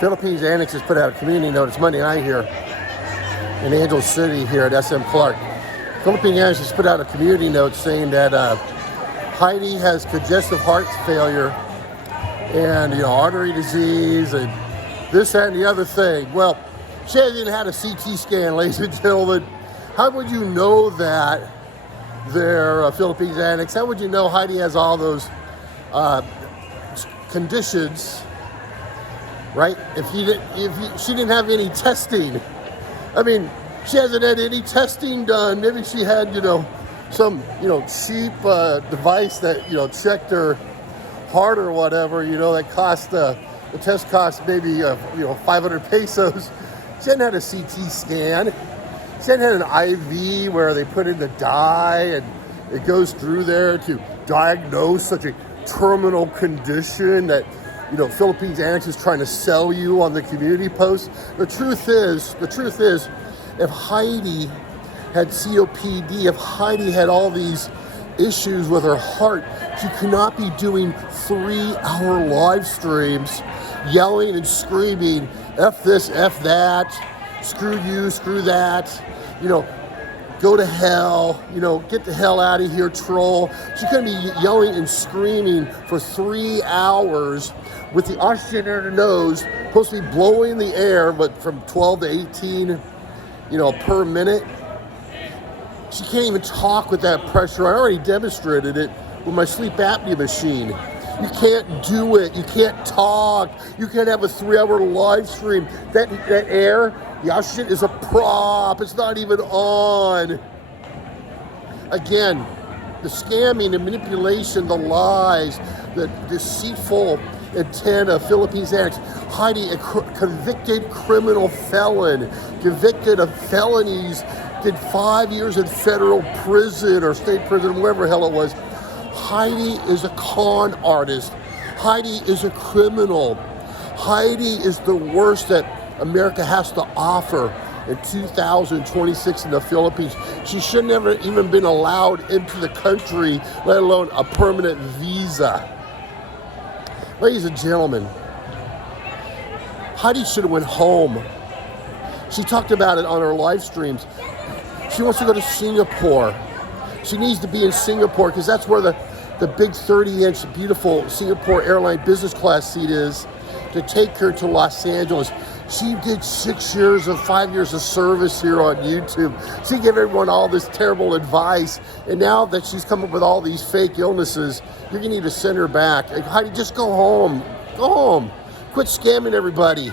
Philippines Antics has put out a community note. It's Monday night here in Angel City here at SM Clark. Philippines Antics has put out a community note saying that HEiDI has congestive heart failure and artery disease and this, that, and the other thing. Well, she hasn't even had a CT scan, ladies and gentlemen. How would you know that they're Philippines Antics? How would you know HEiDI has all those conditions, right? If she didn't have any testing. I mean, she hasn't had any testing done. Maybe she had, some, cheap device that, checked her heart or whatever, that cost, the test cost maybe, 500 pesos. She hadn't had a CT scan. She hadn't had an IV where they put in the dye and it goes through there to diagnose such a terminal condition that, Philippines Antics is trying to sell you on the community post. The truth is, if HEiDI had COPD, if HEiDI had all these issues with her heart, she could not be doing 3-hour live streams, yelling and screaming, F this, F that, screw you, screw that, go to hell, get the hell out of here, troll. She couldn't be yelling and screaming for 3 hours with the oxygen in her nose, supposed to be blowing the air, but from 12 to 18, per minute. She can't even talk with that pressure. I already demonstrated it with my sleep apnea machine. You can't do it. You can't talk. You can't have a 3-hour live stream. That air, the oxygen is a prop. It's not even on. Again, the scamming, the manipulation, the lies, the deceitful intent of Philippines Antics. HEiDI, a convicted criminal felon, convicted of felonies, did 5 years in federal prison or state prison, whatever the hell it was. HEiDI is a con artist. HEiDI is a criminal. HEiDI is the worst that America has to offer in 2026 in the Philippines. She should never even been allowed into the country, let alone a permanent visa. Ladies and gentlemen, HEiDI should have went home. She talked about it on her live streams. She wants to go to Singapore. She needs to be in Singapore because that's where the big 30-inch beautiful Singapore airline business class seat is to take her to Los Angeles. She did 5 years of service here on YouTube. She gave everyone all this terrible advice. And now that she's come up with all these fake illnesses, you're going to need to send her back. Like, HEiDI, just go home. Go home. Quit scamming everybody.